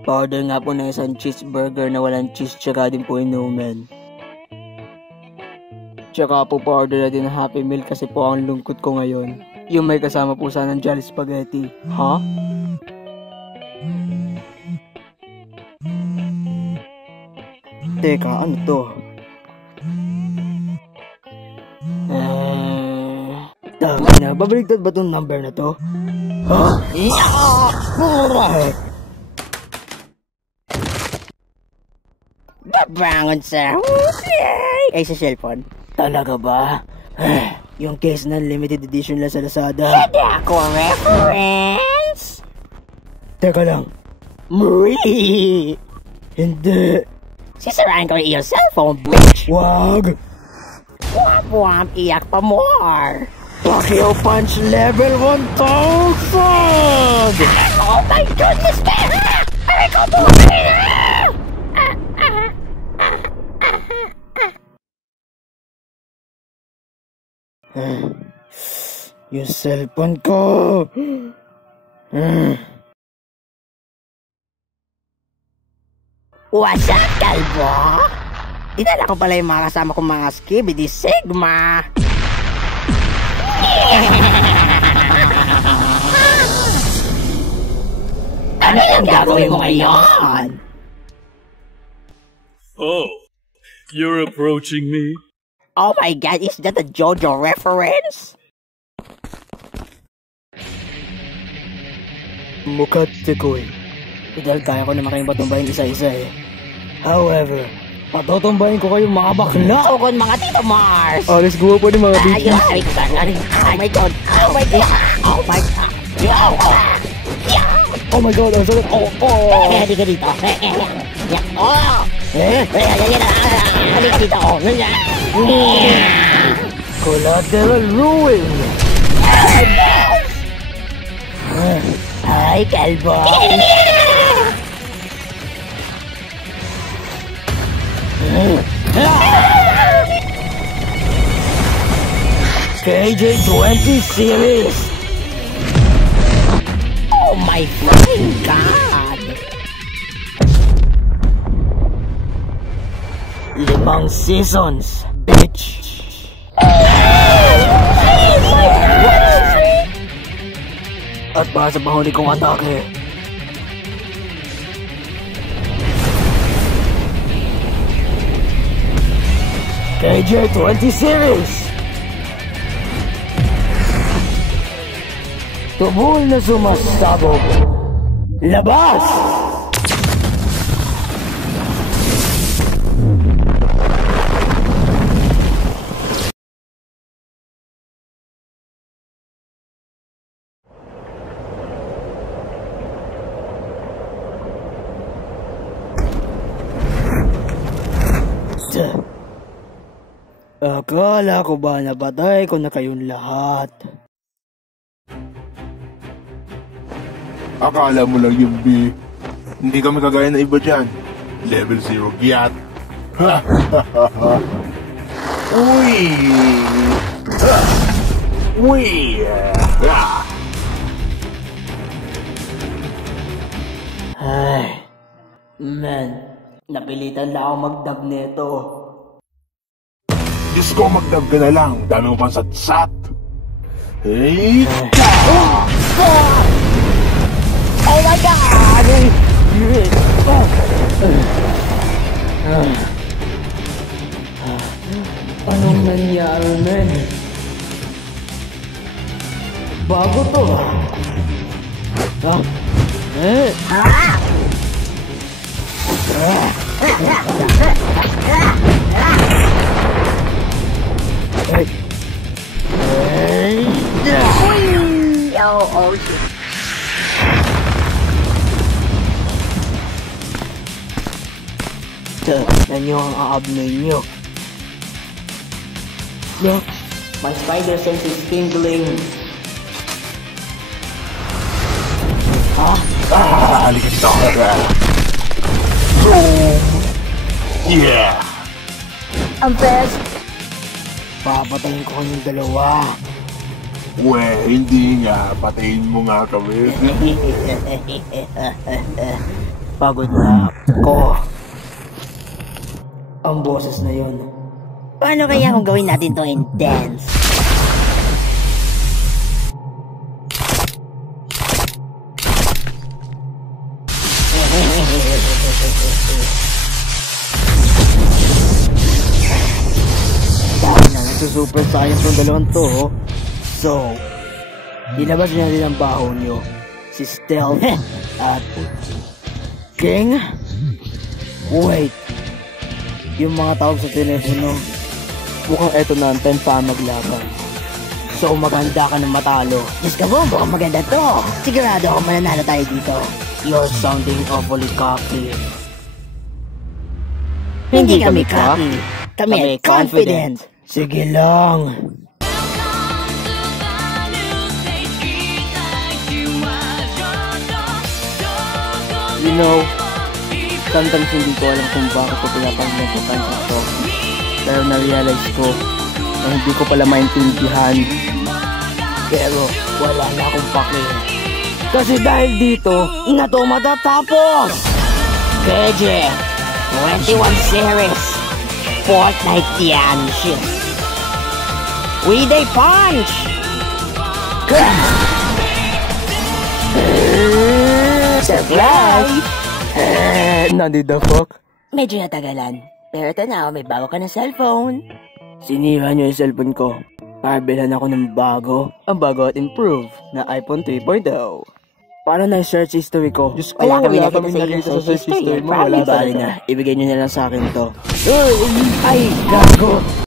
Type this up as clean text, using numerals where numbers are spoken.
Pa-order nga po ng isang cheeseburger na walang cheese tsaka din po inumin. Tsaka po pa-order na din ng Happy Meal kasi po ang lungkot ko ngayon. Yung may kasama po sana ng Jolly Spaghetti. Ha? Teka, ano to? Tama na, babaliktad ba tong number na to? Ha? Babangon sa ay sa cellphone. Talaga ba? Yung case ng limited edition lang sa Lazada. Hindi ako reference! Teka lang. Marie! Hindi. Sisirain ko yung cellphone, bitch! Wag! Wap, iyak pa more! Pacquiao Punch Level 1000! Oh my goodness, pera! Aray ko bumili na! Yung cellphone ko! What's up, kalbo? Dinala ko pala yung mga kasama kong mga Skibidi Sigma! Ano yung gagawin mo ngayon? Oh, you're approaching me? Oh my god, is that a JoJo reference? Mukatse ko eh. Dahil kaya ko naman kayong patumbahin isa-isa eh. However, patutumbahin ko kayong mga bakla! Sukon mga Tito Mars! Alis guwa po ng mga bitches. Oh my god! Oh my god! Oh my god! Oh my god, ang sakit! Oh! Halika dito! Oh! Halika dito! Collateral ruin! Ay, kalbo! KJ20 series! Oh my fucking god! 5 seasons, bitch! At para sa pahuli kong atake, KJ20 series! Tubol na sumasabog! Labas! Akala ko ba napatay ko na kayong lahat? Akala mo lang yung B. Hindi kami kagaya na iba dyan. Level 0 giat. Uy! Uy! Ay, man, napilitan lang ako mag-dub nito. Diyos ko, mag-dub ka na lang. Dami mo pang satsat. Hey! Oh my god! Anong nangyari, men? Bago to. Oh shit. Tignan nyo ang aabnoy nyo. Look, my spider sense is tingling. Halika dito. Yeah! Ang best! Papatayin ko kanyang dalawa. Hindi nga. Patayin mo nga kami. Pagod na ako. Ang boses na yun. Paano kaya kung gawin natin to intense? Dahil na nagsusuper science ng dalawang to. So, ilabas niya din ang baho nyo. Si Stealth at King? Wait. Yung mga tawag sa telepono, mukhang eto na ang time pa maglaban. So maganda ka ng matalo. Diyos ka po, mukhang maganda to. Sigurado ako mananalo tayo dito. You're sounding awfully cocky. Hindi kami cocky. Kami ay confident. Sige lang. You know, sometimes hindi ko alam kung bakit ko pinapagnagutan ito. Pero na-realize ko na hindi ko pala maintindihan. Pero wala na akong pake. Kasi dahil dito, na to matatapos! KJ, 21 series. Fortnite yan. Shit. We Day Punch! Surprise! Nandito fuck. Medyo natagalan. Pero ito na, may bago ka na cellphone. Sinira niyo yung cellphone ko. Para bilhan ako ng bago. Ang bago at improve na iPhone 3.0. Paano na yung search history ko? Diyos ko, Wala kami kami nakita sa search history mo. Probably Wala bali talaga. na. Ibigay niyo na lang sa akin to. Ay, gago!